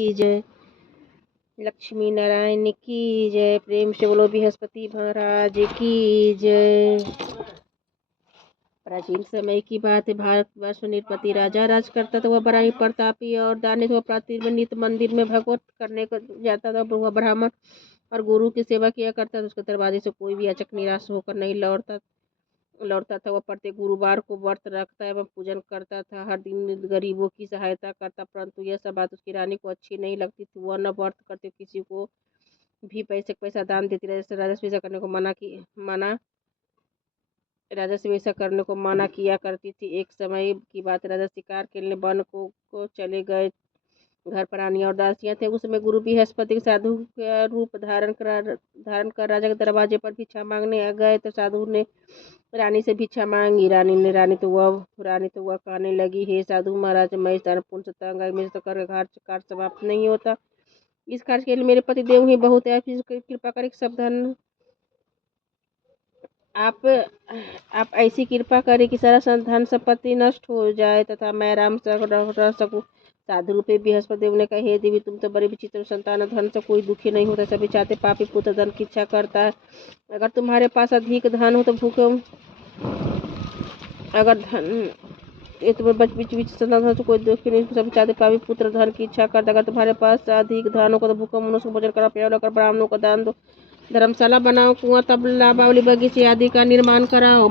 की जय। लक्ष्मी नारायण की जय। प्रेम से बोलो बृहस्पति महाराज की जय। प्राचीन समय की बात है। भारतवर्ष में नृपति राजा राज करता था। वह बड़ा ही प्रतापी और दानी था। वह प्रतिनित्य मंदिर में भगवत करने को जाता था। वह ब्राह्मण और गुरु की सेवा किया करता था। उसके दरवाजे से कोई भी याचक निराश होकर नहीं लौटता था। वह प्रत्येक गुरुवार को व्रत रखता एवं पूजन करता था। हर दिन गरीबों की सहायता करता, परंतु यह सब बात उसकी रानी को अच्छी नहीं लगती थी। वह न व्रत करते किसी को भी पैसा दान देती। राजस्व ऐसा करने को मना किया करती थी। एक समय की बात, राजा शिकार के लिए वन को चले गए। घर पर रानी और दासियां थे। उस समय गुरु बृहस्पति साधु का रूप धारण कर राजा के दरवाजे पर भिक्षा मांगने आ गए। तो साधु ने रानी से भिक्षा मांगी। रानी तो वह कहने लगी, हे साधु महाराज, मैं इस तरह पुण्य से तंग आई। मेरे तो कार्य समाप्त नहीं होता। इस कार्य के लिए मेरे पति देव ही बहुत है। आप कृपा कर सब धन आप ऐसी कृपा करें कि सारा धन संपत्ति नष्ट हो जाए तथा मैं आराम से रह सकूं। साधु रूपे बृहस्पति देव ने कहा, हे देवी, तुम तो बड़ी विचित्र संतान। धन से कोई दुखी नहीं होता, सभी चाहते पापी पुत्र धन की इच्छा करता है। अगर तुम्हारे पास अधिक धन हो तो अगर धन ये तुम्हें बीच संतान तो कोई दुखी नहीं, सभी चाहते पापी पुत्र धन की इच्छा करता। अगर तुम्हारे पास अधिक धन हो तो भूखों मनुष्य को भोजन करा, प्यार कर ब्राह्मणों को दान दो, धर्मशाला बनाओ, कुआं तबला बावली बगीचे आदि का निर्माण कराओ,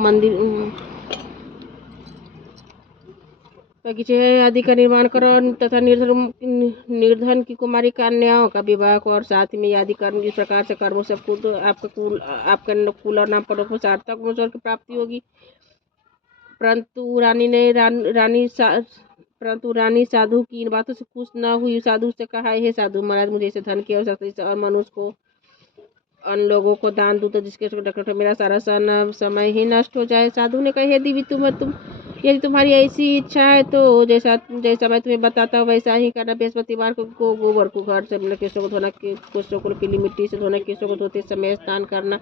बगीचे आदि का निर्माण करो तथा निर्धन की कुमारी कन्याओं का विवाह को और साथ में आदि कर्म। इस प्रकार से कर्मों से खुद आपका कुल और नाम पड़ोस में सार्थक की प्राप्ति होगी। परंतु रानी साधु की इन बातों से खुश न हुई। साधु से कहा, हे साधु महाराज, मुझे इसे धन की आवश्यकता और मनुष्य को अन लोगों को दान दूं तो जिसके मेरा सारा समय ही नष्ट हो जाए। साधु ने कहा, हे देवी, यदि तुम्हारी ऐसी इच्छा है तो जैसा मैं तुम्हें बताता हूँ वैसा ही करना। बृहस्पतिवार को गोबर को घर से केशों को धोना, केशों को पीली मिट्टी से धोना, केशों को धोते समय स्नान करना,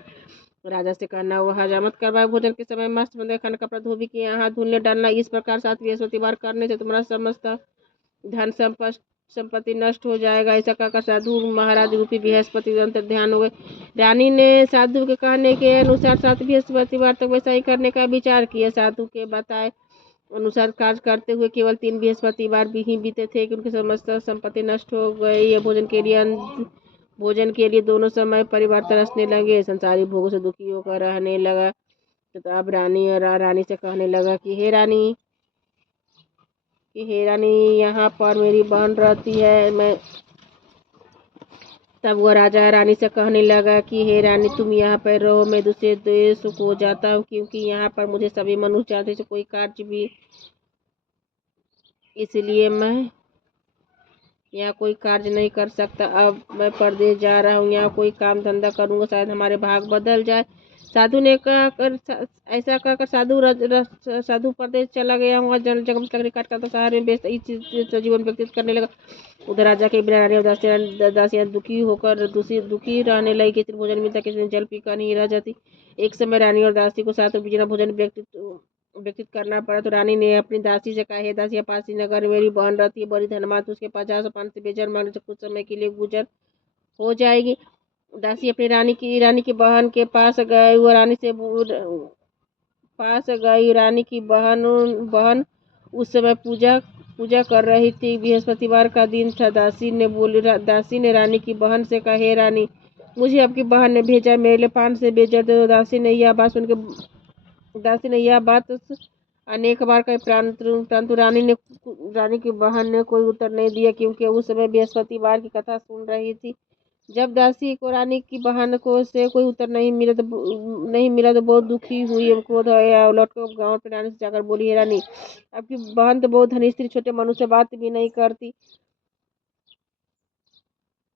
राजा से कहना वो हजामत करवाए। भोजन के समय मस्त खाना, कपड़ा धोबी के यहाँ धुलने डालना। इस प्रकार 7 बृहस्पतिवार करने से तुम्हारा समस्त धन संपत्ति नष्ट हो जाएगा। ऐसा कहकर साधु महाराज रूपी बृहस्पति अंतर ध्यान हो गए। रानी ने साधु के कहने के अनुसार 7 बृहस्पतिवार तक वैसा ही करने का विचार किया। साधु के बताए अनुसार कार्य करते हुए केवल 3 बृहस्पतिवार भी ही बीते थे कि उनकी समस्त संपत्ति नष्ट हो गई। भोजन के लिए दोनों समय परिवार तरसने लगे। संसारी भोगों से दुखी होकर रहने लगा। तो अब रानी से कहने लगा कि हे रानी, यहाँ पर मेरी बहन रहती है। तब वह राजा रानी से कहने लगा कि हे रानी, तुम यहाँ पर रहो, मैं दूसरे देश को जाता हूँ, क्योंकि यहाँ पर मुझे सभी मनुष्य जानते से कोई कार्य भी, इसलिए मैं यहाँ कोई कार्य नहीं कर सकता। अब मैं परदेश जा रहा हूँ, यहाँ कोई काम धंधा करूँगा, शायद हमारे भाग बदल जाए। साधु ने ऐसा कहकर साधु प्रदेश चला गया। वहाँ जंगल लकड़ी काटता था, शहर में बेचता जीवन व्यतीत करने लगा। उधर राजा के बिना रानी और दासियां दुखी रहने लगी। किसी दिन भोजन मिलता, किसी दिन जल पीकर नहीं रह जाती। एक समय रानी और दासी को साथ बिना भोजन व्यतीत करना पड़ा। तो रानी ने अपनी दासी से कहा, हे दासिया, पासी नगर मेरी बहन रहती है, बड़ी धनवान, उसके पास 50 से बेजर मांगने से कुछ समय के लिए गुजर हो जाएगी। दासी अपनी रानी की बहन के पास गए। वो रानी की बहन उस समय पूजा कर रही थी। बृहस्पतिवार का दिन था। दासी ने रानी की बहन से कहा, हे रानी, मुझे आपकी बहन ने भेजा, मेरे लिए 5 से बेजर दे दो। दासी ने यह बात अनेक बार कही, परंतु रानी की बहन ने कोई उत्तर नहीं दिया, क्योंकि उस समय बृहस्पतिवार की कथा सुन रही थी। जब दासी को रानी की बहन को से कोई उत्तर नहीं मिला तो बहुत दुखी हुई। क्रोध आया। लौटकर गांव पे रानी से जाकर बोली, हे रानी, आपकी बहन तो बहुत धनी स्त्री, छोटे मनुष्य बात भी नहीं करती।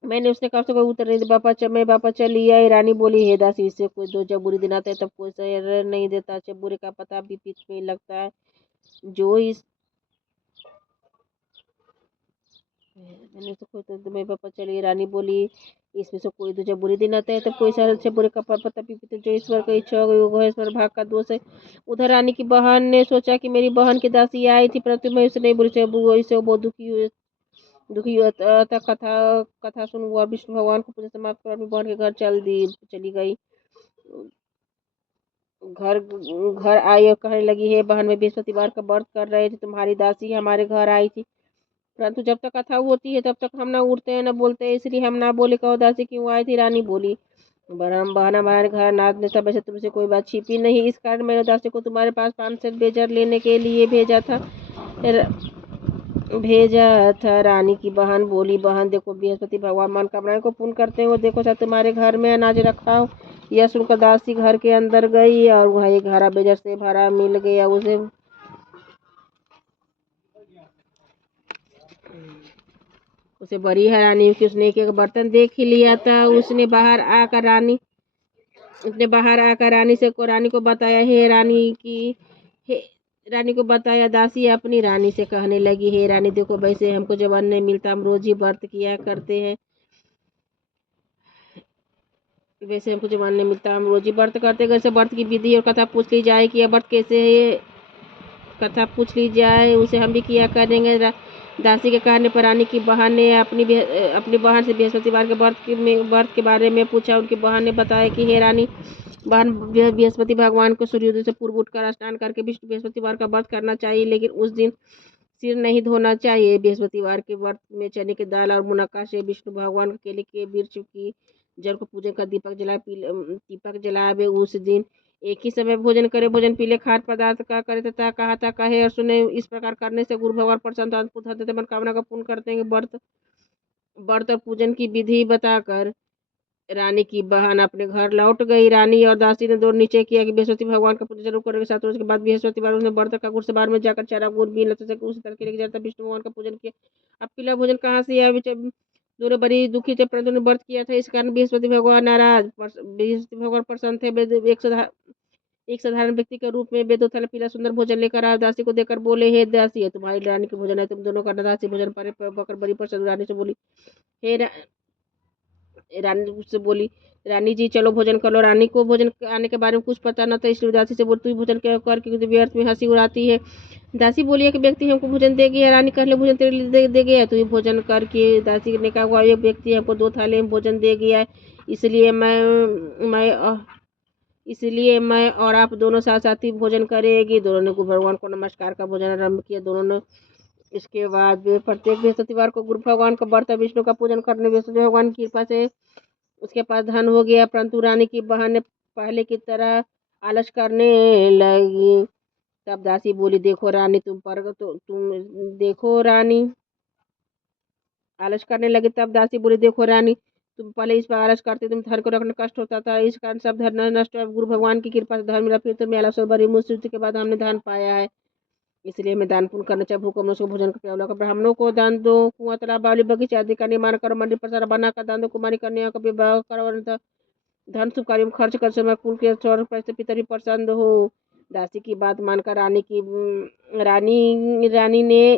मैंने उसने कहा कोई उत्तर नहीं दिया। मैं वापस चली आई। रानी बोली, हे दासी, इससे कोई दो जब बुरी दिन आते हैं तब कोई सर नहीं देता। अच्छा बुरे का पता भी पीठ में लगता है। जो इस मैं वापस चली। रानी बोली, इसमें से कोई दो जब बुरे दिन आते हैं तब कोई सर अच्छे बुरे का पता भी पीते। जो ईश्वर का इच्छा होगा, ईश्वर भाग का दोष है। उधर रानी की बहन ने सोचा कि मेरी बहन की दासी आई थी, परंतु मैं उसे नहीं बोली। इसे बहुत दुखी होता था। कथा कथा सुन हुआ, विष्णु भगवान को पूजा समाप्त कर अपनी बहन के घर चली गई। घर घर आई और कहने लगी, हे बहन, मैं बृहस्पतिवार का व्रत कर रहे थे, तुम्हारी दासी हमारे घर आई थी, परंतु जब तक कथा होती है तब तक हम ना उठते हैं ना बोलते हैं, इसलिए हम ना बोले। कहो दासी क्यों आई थी? रानी बोली, बहन हमारे घर नाथ ने सब ऐसे तुमसे कोई बात छिपी नहीं, इस कारण मैंने दासी को तुम्हारे पास 5 सेर बेजर लेने के लिए भेजा था। रानी की बहन बोली, बहन देखो, बृहस्पति भगवान मनोकामनाएं को पूर्ण करते हो, देखो शायद तुम्हारे घर में अनाज रखा हो। यह सुनकर दासी घर के अंदर गई और वहाँ एक हरा बेजर से भरा मिल गया उसे बड़ी हैरानी कि उसने एक एक बर्तन देख ही लिया था। उसने बाहर आकर रानी को बताया, हे रानी को बताया। दासी अपनी रानी से कहने लगी, हे रानी देखो, वैसे हमको जब अन्न नहीं मिलता हम रोज ही व्रत किया करते हैं, वैसे हमको जब अन्न नहीं मिलता हम रोज ही व्रत करते। वैसे व्रत की विधि और कथा पूछ ली जाए कि यह व्रत कैसे है, कथा पूछ ली जाए, उसे हम भी किया करेंगे। दासी के कहने पर रानी की बहन ने अपनी बहन से बृहस्पतिवार के व्रत के बारे में पूछा। उनकी बहन ने बताया कि हे रानी, बहन, बृहस्पति भगवान को सूर्योदय से पूर्व उठकर स्नान करके विष्णु बृहस्पतिवार का व्रत करना चाहिए, लेकिन उस दिन सिर नहीं धोना चाहिए। बृहस्पतिवार के व्रत में चने की दाल और मुनक्का से विष्णु भगवान के केले के वृक्ष की जल को पूजन कर दीपक जलावे। उस दिन एक ही समय भोजन करे, भोजन पीले खाद्य पदार्थ का करे तथा कहा था कहे और सुने। इस प्रकार करने से गुरु भगवान प्रसन्न अद्भुत होते, मनोकामना का पूर्ण करते हैं। व्रत और पूजन की विधि बताकर रानी की बहन अपने घर लौट गई। रानी और दासी ने दौड़ नीचे किया कि बृहस्पति भगवान का पूजन जरूर करेंगे। 7 रोज के बाद बृहस्पतिवार उसने व्रत का गुड़ से बाहर में जाकर चारा गुड़ भी उसी तरह के लेके जाता विष्णु भगवान का पूजन किया। अब पीला भोजन कहाँ से आया? दोनों बड़ी दुखी थे, परंतु उन्होंने व्रत किया था, इस कारण बृहस्पति भगवान नाराज। बृहस्पति भगवान प्रसन्न थे। एक साधारण व्यक्ति के रूप में वे 2 थाली पीला सुंदर भोजन लेकर आए, दासी को देकर बोले, हे दासी, है तुम्हारी रानी के भोजन है, तुम दोनों का दासी भोजन पर बकर बड़ी प्रसन्न। रानी से बोली, हे रानी से बोली रानी जी, चलो भोजन कर लो। रानी को भोजन आने के बारे में कुछ पता न था, इसलिए दासी से बोली, तू भोजन कर क्योंकि व्यर्थ में हंसी उड़ाती है। दासी बोली कि व्यक्ति हमको भोजन दे गया। रानी कह ले, भोजन तेरे लिए दे गया, तू ही भोजन कर। के दासी ने कहा, हुआ एक व्यक्ति हमको 2 थाली में भोजन दे गया है, इसलिए मैं और आप दोनों साथ साथ ही भोजन करेगी। दोनों ने गुरु भगवान को नमस्कार का भोजन आरम्भ किया। दोनों ने इसके बाद प्रत्येक बृहस्पतिवार को गुरु भगवान का व्रत विष्णु का पूजन करने बृहस्पति भगवान की कृपा से उसके पास धन हो गया, परंतु रानी की बहन ने पहले की तरह आलस करने लगी। तब दासी बोली, तुम देखो रानी, आलस करने लगी। तब दासी बोली, देखो रानी, तुम पहले इस पर आलस करते, तुम धन को रखना कष्ट होता था, इस कारण सब धन नष्ट हुआ। गुरु भगवान की कृपा से धन मिला, फिर तुम्हें आलस और बड़ी मुसीबत के बाद हमने धन पाया है, इसलिए मैं दान पुण्य करना चाहिए। भूखों को भोजन कर ब्राह्मणों को दान दो, कुआं तालाब बावली बगीचे आदि का निर्माण करो, मंदिर प्रसार बनाकर दान दो, कुमारी कन्या का विवाह करो, धन शुभ कार्यों में खर्च कर समय कुल के चौर पैसे पितर भी प्रसन्न हो। दासी की बात मानकर रानी ने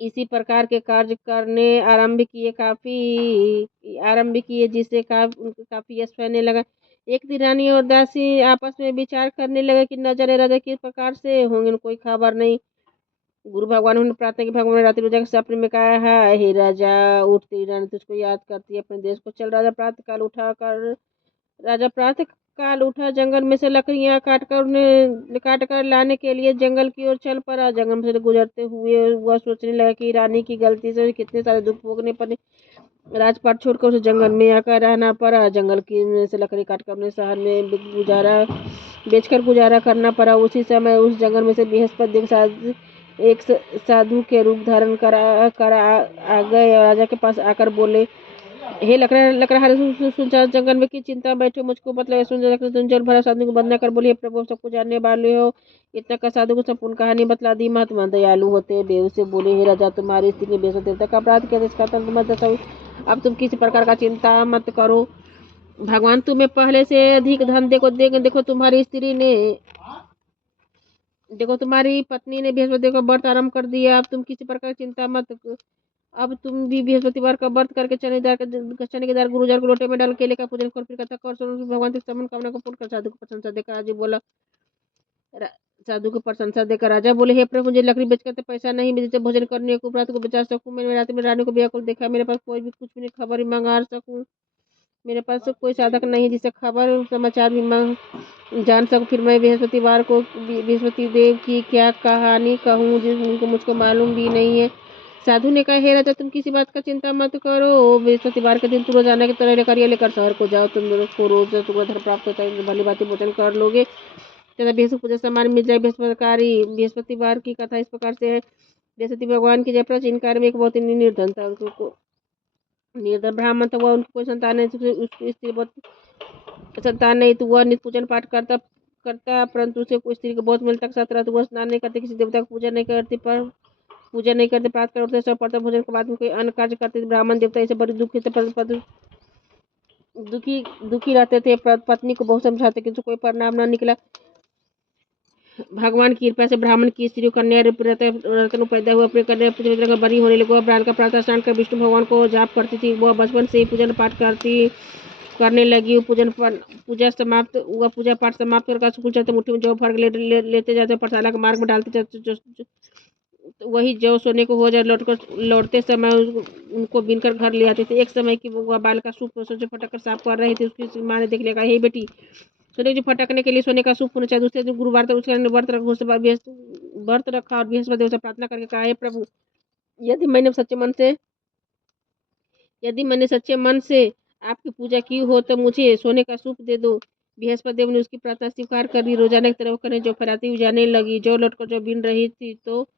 इसी प्रकार के कार्य करने आरंभ किए, जिससे काफी यश फैलने लगा। एक दिन रानी और दासी आपस में विचार करने लगे कि न जाने राजा किस प्रकार से होंगे, कोई खबर नहीं। गुरु भगवान ने प्रार्थना की, भगवान ने रात्रि रोजा के सपने में कहा है, हे राजा, उठ, तेरी रानी तुझको याद करती है, अपने देश को चल। राजा प्रातः काल उठा, जंगल में से लकड़ियां काट कर लाने के लिए जंगल की ओर चल पड़ा। जंगल में से गुजरते हुए वह सोचने लगा कि रानी की गलती से कितने सारे दुख भोगने पड़े। राजपाट छोड़कर उसे जंगल में आकर रहना पड़ा। जंगल की में से लकड़ी काटकर उन्हें शहर में बेचकर गुजारा करना पड़ा। उसी समय उस जंगल में से बृहस्पति एक साधु के रूप धारण कर आ गए और राजा के पास आकर बोले, हे लकड़हारे, सुनसान जंगल में की चिंता बैठे, मुझको मतलब सुन जल भरा साधु को बंदना कर बोली, प्रभु सबको जानने वाले हो, इतना का साधु को संपूर्ण कहानी बतला दी। महात्मा दयालु होते बेहू से बोले, हे राजा, तुम्हारी स्त्री ने बेसो देवता का अपराध किया, इसका अब तुम किसी प्रकार का चिंता मत करो, भगवान तुम्हें पहले से अधिक धन देखो तुम्हारी पत्नी ने बृहस्पति का व्रत आरम्भ कर दिया। अब तुम किसी प्रकार की चिंता मत। अब तुम भी बृहस्पतिवार का व्रत करके चने की दाल गुरुजार को लोटे में डाल केले का पूजन कर, फिर कथा कर, भगवान की कामना को पूर्ण कर। साधु को प्रशंसा देकर राजी बोला, साधु को प्रशंसा देकर राजा बोले, हे प्रभु, मुझे लकड़ी बेचकर तो पैसा नहीं मिले जिससे भोजन करने को उपरांत को बचा सकूं। मैंने रात में रानी को व्याकुल देखा, मेरे पास कोई भी कुछ भी नहीं, खबर भी मंगा सकूं। मेरे पास तो कोई साधक नहीं है जिससे खबर समाचार भी जान सकूं। फिर मैं बृहस्पतिवार को बृहस्पति देव की क्या कहानी कहूँ जिनको मुझको मालूम भी नहीं है। साधु ने कहा, हे राजा, तुम किसी बात का चिंता मत करो। बृहस्पतिवार के दिन तुम रोजाना की तरह कार्य लेकर शहर को जाओ। तुम को रोज तुम्हें धन प्राप्त होता है, भली भांति भोजन कर लोगे तथा बृहस्पति पूजा सामान मिल जाए। बृहस्पतिवार की कथा इस प्रकार से है। बृहस्पति भगवान की जय प्राचीन काल में एक बहुत ही निर्धन था, उसको निर्धन ब्राह्मण था, वह उनको कोई संतान नहीं, उसकी स्त्री बहुत संतान नहीं, तो वह नित्य पूजन पाठ करता करता परंतु उसे कोई स्त्री को बहुत मिलता के साथ रहता। वह स्नान नहीं करते, किसी देवता की पूजा नहीं करते, प्रातः कर उठते, सब पड़ता, भोजन के बाद में कोई अन्य कार्य करते। ब्राह्मण देवता इसे बड़े दुखी दुखी रहते थे। पत्नी को बहुत समझाते किंतु कोई परिणाम न निकला। भगवान की कृपा से ब्राह्मण की स्त्री कन्या रत्न पैदा हुआ। अपने कन्या पुत्र बड़ी होने लगी। वह ब्राह्मण का प्रातः स्नान कर विष्णु भगवान को जाप करती थी। वह बचपन से ही पूजन पाठ करने लगी। पूजा पाठ समाप्त कर स्कूल चलते, मुट्ठी में जौ भर लेते जाते, पाठशाला के मार्ग में डालते जाते। वही जौ सोने को हो जाए, लौटते समय उनको बीनकर घर ले आते थे। एक समय की वह बाल का सूप सोचे फटक कर साफ कर रही थी। उसकी माँ ने देख लिया, हे बेटी, सोने जो फटकने के लिए सोने का सूप होना चाहिए। दूसरे दिन गुरुवार तक उसका व्रत रखा और बृहस्पति से प्रार्थना करके कहा, हे प्रभु, यदि मैंने सच्चे मन से आपकी पूजा की हो तो मुझे सोने का सूप दे दो। बृहस्पति देव ने उसकी प्रार्थना स्वीकार कर ली। रोजाना की तरफ करने जो फराती हुई जाने लगी। जो लौटकर जो बीन रही थी तो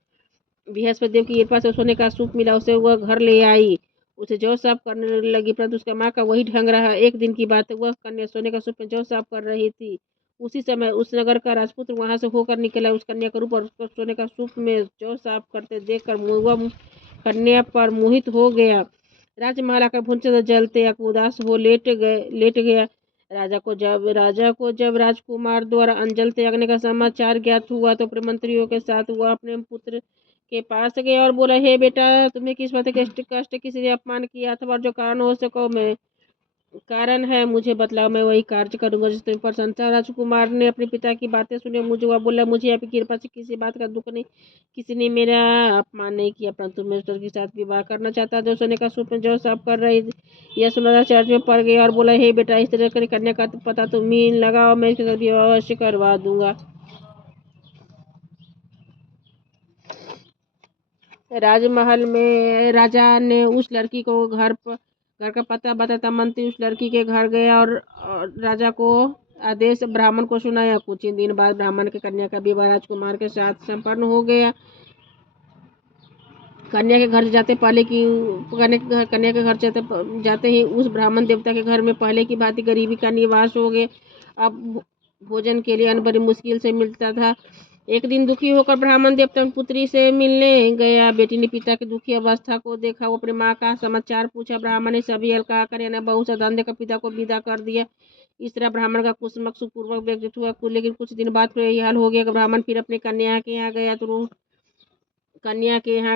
बृहस्पति देव की कृपा से सोने का सूप मिला। उसे वह घर ले आई, उसे जौ साफ करने लगी, परंतु उसका माँ का वही ढंग रहा। एक दिन की बात है, वह कन्या सोने का सूप में जौ साफ कर रही थी। उसी समय उस नगर का राजपुत्र वहां से होकर निकला। उस कन्या का रूप और उसको सोने का सूप में जौ साफ करते देखकर वह कन्या पर मोहित हो गया। राजमहल आकर भूंचर जलते या उदास हो लेट गया। राजा को जब राजकुमार द्वारा अंजल त्यागने का समाचार ज्ञात हुआ तो अपने मंत्रियों के साथ वह अपने पुत्र के पास गया और बोला, हे बेटा, तुम्हें किस बात का कष्ट किसी ने अपमान किया अथवा जो कारण हो सको मैं कारण है मुझे बतलाओ, मैं वही कार्य करूंगा जिस तुम्हें प्रसन्नता। राजकुमार ने अपने पिता की बातें सुनी। वह बोला, मुझे आपकी कृपा से किसी बात का दुख नहीं, किसी ने मेरा अपमान नहीं किया, परंतु मैं उसके साथ विवाह करना चाहता। जो सोने का सूप में जो साफ कर रही थी यह सुना चर्च में पड़ गया और बोला, हे बेटा, इस तरह की कन्या का पता तुम ही लगाओ, मैं इसके साथ विवाह अवश्य करवा दूंगा। राजमहल में राजा ने उस लड़की को घर का पता बताता। मंत्री उस लड़की के घर गया और राजा को आदेश ब्राह्मण को सुनाया। कुछ ही दिन बाद ब्राह्मण के कन्या का विवाह राजकुमार के साथ संपन्न हो गया। कन्या के घर जाते पहले की कन्या के घर जाते ही उस ब्राह्मण देवता के घर में पहले की भांति गरीबी का निवास हो गया। अब भोजन के लिए अन्न बड़ी मुश्किल से मिलता था। एक दिन दुखी होकर ब्राह्मण देवता पुत्री से मिलने गया। बेटी ने पिता की दुखी अवस्था को देखा। वो अपनी माँ का समाचार पूछा। ब्राह्मण ने सभी हल्का कर बहुत सा दान देकर पिता को विदा कर दिया। इस तरह ब्राह्मण का कुसुमक सुखपूर्वक व्यतीत हुआ। लेकिन कुछ दिन बाद फिर यही हाल हो गया। ब्राह्मण फिर अपने कन्या के यहाँ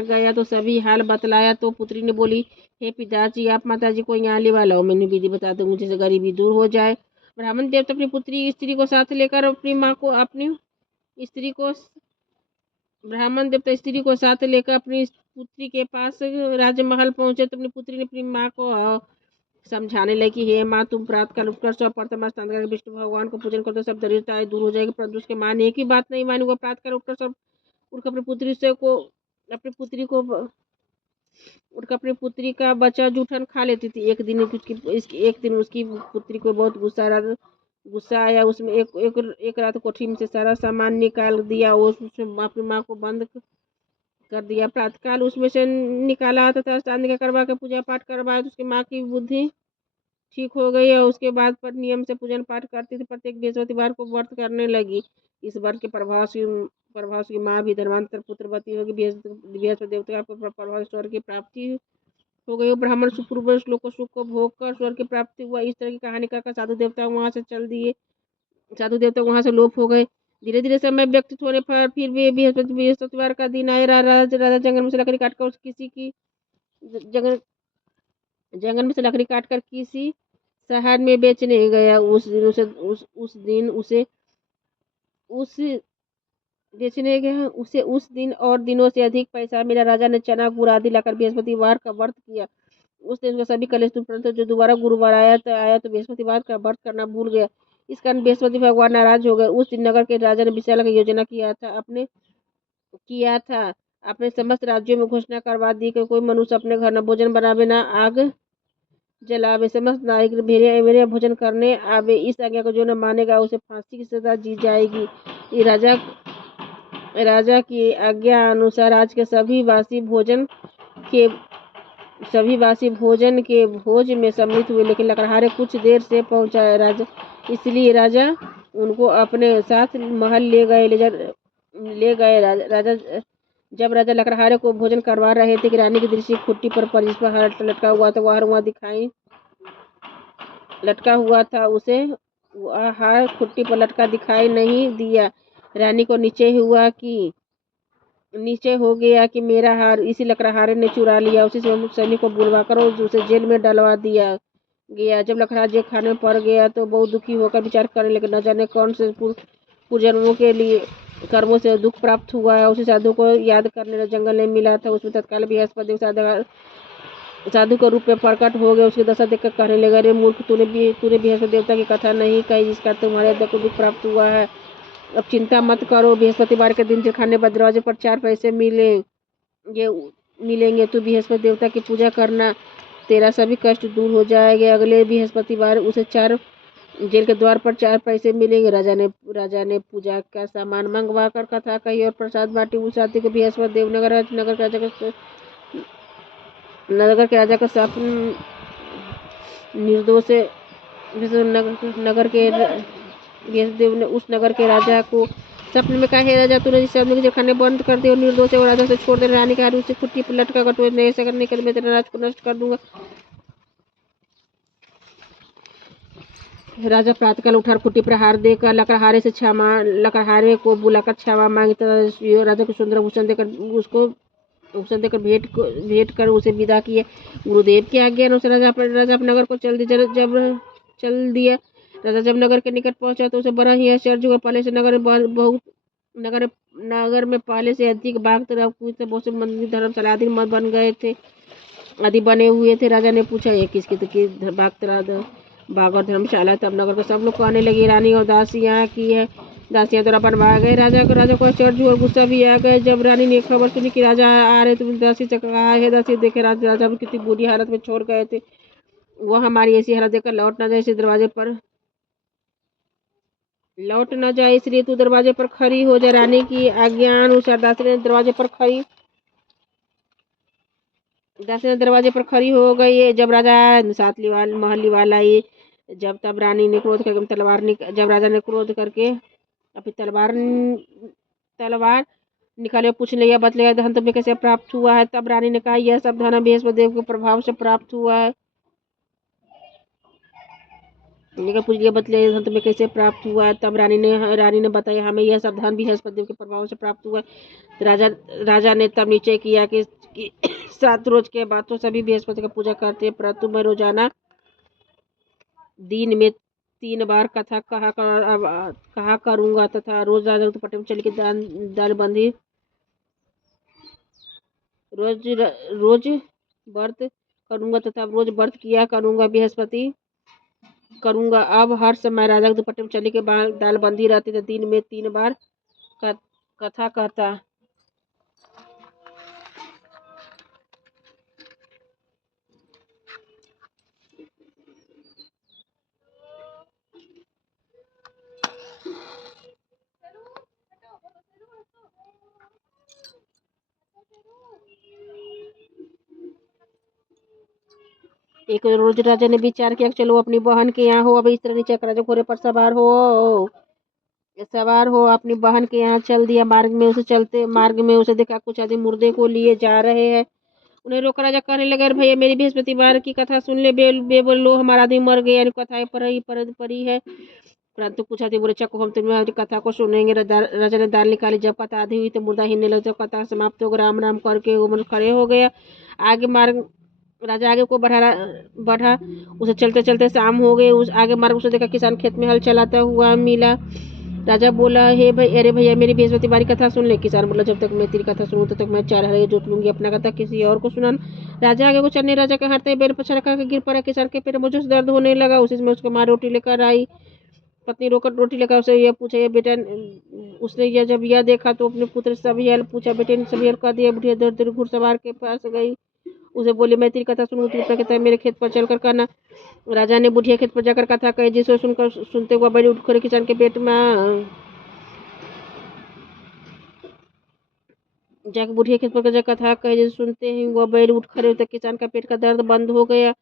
गया तो सभी हाल बतलाया। तो पुत्री ने बोली, हे पिताजी, आप माताजी को यहाँ ले वाला हो, मैंने विधि बता दूँ, मुझे से गरीबी दूर हो जाए। ब्राह्मण देवता अपनी स्त्री को साथ लेकर अपनी पुत्री के पास राजमहल पहुंचे तो अपनी पुत्री ने अपनी माँ को समझाने लगी, हे माँ, तुम प्रातःकाल उठकर सर्वप्रथम स्नान कर विष्णु भगवान को पूजन कर दो, सब दरिद्रताएं दूर हो जाएगी। परंतु उसके माँ ने एक ही बात नहीं मानी। वो प्रातःकाल उठकर अपनी पुत्री को उठकर अपनी पुत्री का बच्चा जूठन खा लेती थी। एक दिन उसकी पुत्री को बहुत गुस्सा आया। उसमें एक रात कोठरी में से सारा सामान निकाल दिया। उसमें अपनी माँ को बंद कर दिया। प्रातःकाल उसमें से निकाला तथा स्नान करवा के पूजा पाठ करवाया तो उसकी माँ की बुद्धि ठीक हो गई और उसके बाद पर नियम से पूजन पाठ करती थी। प्रत्येक बृहस्पतिवार को व्रत करने लगी। इस व्रत के प्रभाव से की माँ भी धर्मांतर पुत्रवती होगी। बृहस्पति देवता का प्रभाव स्वर्ग की प्राप्ति हो गई। ब्राह्मण सुपूर्व श्लोक को सुख को भोग कर स्वर्ग की प्राप्ति हुआ। इस तरह की कहानी का साधु देवता वहां से चल दिए। साधु देवता वहां से लोप हो गए। धीरे धीरे समय व्यतीत होने पर फिर भी बृहस्पतिवार का दिन आए। राजा जंगल में से लकड़ी काटकर किसी शहर में बेचने गया। उस दिन उसे बेचने गया, उसे उस दिन और दिनों से अधिक पैसा मिला। राजा ने चना गुड़ आदि लाकर बृहस्पतिवार का व्रत किया। उस दिन उसका सभी कलेश दूर, परंतु जो दोबारा गुरुवार आया तो बृहस्पतिवार का व्रत करना भूल गया। इस कारण बृहस्पति भगवान नाराज हो गए। उस दिन नगर के राजा ने विशाल की योजना किया था अपने समस्त राज्यों में घोषणा करवा दी कि कोई मनुष्य अपने घर न भोजन बनावे, न आग जलावे। समस्त नागरिक मेरे मेरे भोजन करने आवे। इस आज्ञा को जो न मानेगा उसे फांसी की सजा दी जाएगी। ये राजा की आज्ञा अनुसार आज के के सभी वासी भोजन के भोज में सम्मिलित हुए, लेकिन लकड़हारे कुछ देर से पहुंचा राजा, इसलिए राजा उनको अपने साथ महल ले गए। जब राजा लकड़हारे को भोजन करवा रहे थे कि रानी की दृष्टि खुट्टी पर पड़ी, जिस पर हार लटका हुआ था। वह हार लटका हुआ था, उसे वह हार खुट्टी पर लटका दिखाई नहीं दिया। रानी को नीचे हो गया कि मेरा हार इसी लकड़हारे ने चुरा लिया। उसी समय सैनिक को बुलवाकर उसे जेल में डलवा दिया गया। जब लकड़हारा जेल खाने में पड़ गया तो बहुत दुखी होकर विचार करने लगे, न जाने कौन से पूर्वजन्मों के लिए कर्मों से दुख प्राप्त हुआ है। उसी साधु को याद करने जंगल में मिला था। उसमें तत्काल बृहस्पति साधु के रूप में प्रकट हो गए। उसकी दशा देखकर कहने लगे, अरे मूर्ख, तूने बृहस्पति देवता की कथा नहीं कही, जिसका तुम्हारे को दुख प्राप्त हुआ है। अब चिंता मत करो, बृहस्पतिवार के दिन खाने पर दरवाजे पर 4 पैसे मिलेंगे। तू बृहस्पति देवता की पूजा करना, तेरा सभी कष्ट दूर हो जाएंगे। अगले बृहस्पतिवार उसे जेल के द्वार पर 4 पैसे मिलेंगे। राजा ने पूजा का सामान मंगवा कर कथा कही और प्रसाद बांटी। उस रात्रि को बृहस्पति देव नगर के राजा का स्वप्न निर्दोष नगर के बृहस्पतिदेव ने उस नगर के राजा को स्वप्न में कहा, हे राजा, तूने जिस आदमी के खाने बंद कर दिया और निर्दोष और राजा से छोड़ दे। रानी का उसे खुट्टी पर लटका कर तो ऐसा करने के लिए मैं तेरे राज को नष्ट कर दूंगा। राजा प्रातःकाल उठा, खुट्टी पर हार देकर लकड़हारे को बुलाकर क्षमा मांगी। राजा को सुंदर भूषण देकर भेंट कर उसे विदा किए। गुरुदेव की आज्ञा अनुसार राजा अपने नगर को चल दिया। राजा जब नगर के निकट पहुंचा तो उसे बड़ा ही आश्चर्य हुआ। पहले से नगर में पहले से अधिक बाग, बहुत से मंदिर, धर्मशाला आदि मठ बन गए थे, आदि बने हुए थे। राजा ने पूछा, ये किसकी बाग और धर्मशाला? तब नगर के सब लोग कहने लगे, रानी और दासियां की है। दासियां तो बनवा गए। राजा को आश्चर्य हुआ, गुस्सा भी आ गए। जब रानी ने खबर सुनी कि राजा आ रहे तो दासी से कहा, है दासी, देखे राजा भी कितनी बुरी हालत में छोड़ गए थे, वह हमारी ऐसी हालत देखकर लौट न जाए, इसलिए तू दरवाजे पर खड़ी हो जा। रानी की आज्ञा अनुसार दासी ने दरवाजे पर खड़ी हो गई। जब राजा महल वाला आई, तब रानी ने क्रोध करके जब राजा ने क्रोध करके अपनी तलवार निकाले, पूछने लगा, बतलेगा धन तुम्हें कैसे प्राप्त हुआ है? तब रानी ने कहा, यह सब धन बृहस्पति देव के प्रभाव से प्राप्त हुआ है। पूछ लिया, बतले धन तुम्हें कैसे प्राप्त हुआ है? तब रानी ने बताया, हमें यह सब धन बृहस्पति देव के प्रभाव से प्राप्त हुआ है। राजा ने तब निश्चय किया कि 7 रोज के बाद तो सभी बृहस्पति का पूजा करते हैं, परंतु मैं रोजाना दिन में 3 बार कथा कहा करूंगा तथा रोज राजा पट्टे में चल के दालबंदी रोज व्रत करूंगा तथा रोज व्रत किया करूंगा, बृहस्पति करूंगा। अब हर समय राजा के दुपट्टे में चले के दाल बंदी रहती तो दिन में 3 बार कथा कहता। एक रोज राजा ने विचार किया, चलो अपनी बहन के यहाँ हो। अब इस तरह नीचे राजा घोड़े पर सवार हो अपनी बहन के यहाँ चल दिया। मार्ग में उसे देखा कुछ आदमी मुर्दे को लिए जा रहे हैं। उन्हें रोका। राजा कहने लगे, भैया, मेरी बृहस्पतिवार की कथा सुन ले। बोलो, हमारा आदमी मर गया, यानी कथाएं परी है। परंतु कुछ आदमी बोले, चको, हम तुम्हारी कथा को सुनेंगे। राजा ने दाल निकाली। जब कथा आधी हुई तो मुर्दा हिलने लगा। जब कथा समाप्त हो गई, राम राम करके वो खड़े हो गया। राजा आगे को बढ़ा। उसे चलते चलते शाम हो गई। उस आगे मार्ग उसे देखा, किसान खेत में हल चलाता हुआ मिला। राजा बोला, हे भाई, अरे भैया मेरी बृहस्पतिवारी कथा सुन ले। किसान बोला, जब तक मैं तेरी कथा सुनूं तब तक मैं 4 हल जोत लूंगी, अपना कथा किसी और को सुनाना। राजा आगे को चलने, राजा के हाथ बेल पर रखा के गिर पड़ा। किसान के पेट में मुझे दर्द होने लगा। उसी में उसको माँ रोटी लेकर आई। पत्नी रोकर रोटी लेकर उसे यह पूछा, ये बेटा, उसने यह जब यह देखा तो अपने पुत्र से सभी हाल पूछा। बेटे ने सभी हाल कह दिया। बुढ़िया दर दर घुड़सवार के पास गई, उसे बोली, मैं तेरी कथा सुनूं, तू कहता है मेरे खेत पर चलकर कहना। राजा ने बुढ़िया खेत पर जाकर कथा कही, जिसे सुनकर सुनते हुआ बैल उठ खड़े किसान के पेट में जाकर बुढ़िया खेत पर जाकर कथा कही, जिसे सुनते ही वह बैल उठ खड़े होते किसान का पेट का दर्द बंद हो गया।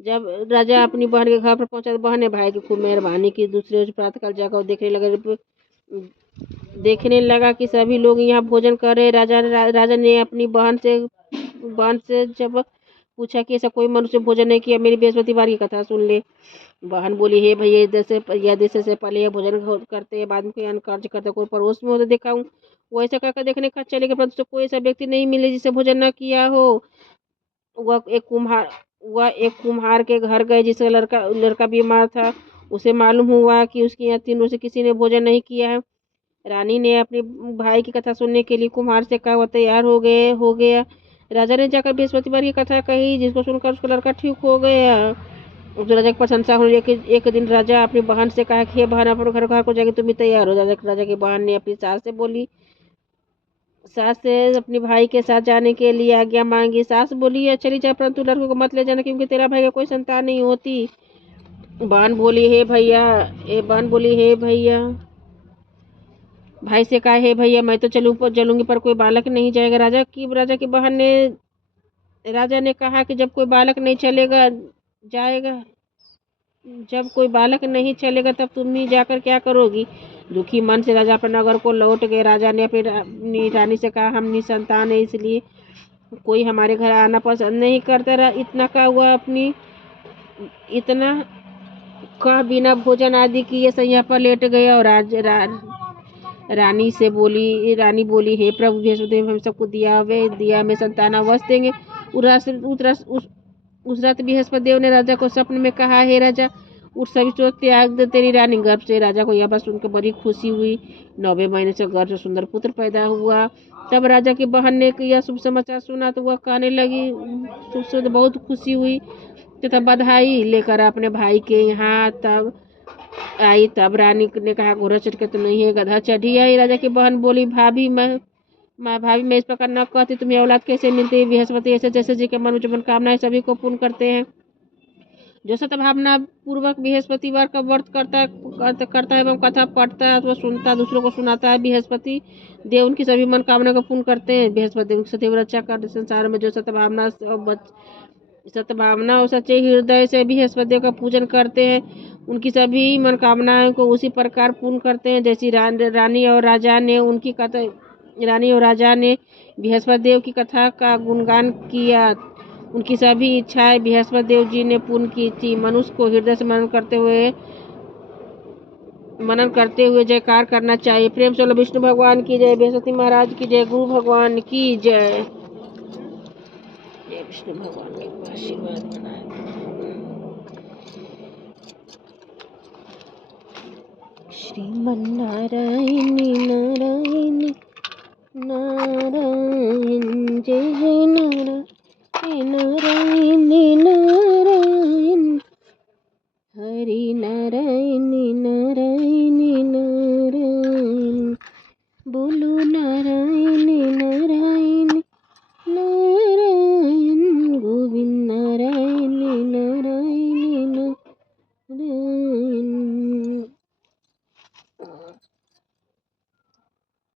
जब राजा अपनी बहन के घर पर पहुंचा तो बहन ने भाई की खूब मेहरबानी की। दूसरे रोज प्रातःकाल जाकर देखने लगा कि सभी लोग यहाँ भोजन कर रहे। राजा ने अपनी बहन से जब पूछा कि ऐसा कोई मनुष्य भोजन नहीं किया, मेरी बृहस्पतिवार की कथा सुन ले। बहन बोली, हे भैया, यह देश से पहले यह भोजन करते हैं, बाद में कोई अन्य कार्य करते, कोई पड़ोस में हो तो देखा हूँ। वो ऐसा कहकर देखने का चले गए, परंतु कोई ऐसा व्यक्ति नहीं मिले जिसे भोजन न किया हो। वह एक कुम्हार के घर गए, जिसका लड़का बीमार था। उसे मालूम हुआ कि उसके यहाँ 3 रोज से किसी ने भोजन नहीं किया है। रानी ने अपने भाई की कथा सुनने के लिए कुम्हार से कहा, वह तैयार हो गया। राजा ने जाकर बृहस्पतिवार की कथा कही, जिसको सुनकर उसका लड़का ठीक हो गया। उस राजा की प्रशंसा होने एक दिन राजा अपनी बहन से कहा कि हे बहन, अपने घर को जाके तुम भी तैयार हो। राजा की बहन ने अपनी सास से बोली, सास से अपने भाई के साथ जाने के लिए आज्ञा मांगी। सास बोली, चली जा, परंतु लड़कों को मत ले जाना, क्योंकि तेरा भाई का कोई संतान नहीं होती। बहन बोली, हे भैया, भाई से कहा, हे भैया, मैं तो चलूंगी, पर कोई बालक नहीं जाएगा। राजा ने कहा कि जब कोई बालक नहीं चलेगा तब तुम ही जाकर क्या करोगी। दुखी मन से राजा अपने नगर को लौट गए। राजा ने अपनी रानी से कहा, हम निसंतान है, इसलिए कोई हमारे घर आना पसंद नहीं करता। इतना कह बिना भोजन आदि किए सैया पर लेट गए। और रानी बोली, हे प्रभु, बृहस्पति हम सबको दिया में संतान अवश्य देंगे। उस रात बृहस्पति देव ने राजा को स्वप्न में कहा, हे राजा, उठ, सभी सोच त्याग दे, तेरी रानी गर्भ से। राजा को यह बात सुनकर बड़ी खुशी हुई। 9वें महीने से गर्भ से सुंदर पुत्र पैदा हुआ। तब राजा की बहन ने यह शुभ समाचार सुना तो वह कहने लगी, बहुत खुशी हुई तथा बधाई लेकर अपने भाई के यहाँ तब आई। तब रानी ने कहा, घोड़ा चढ़ के तो नहीं है, गधा चढ़ी आई। राजा की बहन बोली, भाभी मैं इस प्रकार न कहती, तुम्हें औलाद कैसे मिलती है। बृहस्पति ऐसे जैसे जी के मन में जो मनोकामनाएं सभी को पूर्ण करते हैं। जो सद्भावना पूर्वक बृहस्पतिवार का व्रत करता है एवं कथा पढ़ता है अथवा सुनता, दूसरों को सुनाता है, बृहस्पति देव उनकी सभी मनोकामना को पूर्ण करते हैं। बृहस्पति देव सदैव रक्षा करते। संसार में जो सद्भावना और सच्चे हृदय से बृहस्पति देव का पूजन करते हैं, उनकी सभी मनोकामनाओं को उसी प्रकार पूर्ण करते हैं। जैसी रानी और राजा ने बृहस्पति देव की कथा का गुणगान किया, उनकी सभी इच्छाएं बृहस्पति देव जी ने पूर्ण की थी। मनुष्य को हृदय से मनन करते हुए जयकार करना चाहिए। प्रेम से विष्णु भगवान की जय, बृहस्पति महाराज की जय, गुरु भगवान की जय। विष्णु भगवान के आशीर्वाद बनाए। श्रीमन नारायण नारायण नारायण, जय जय नारायण नारायण।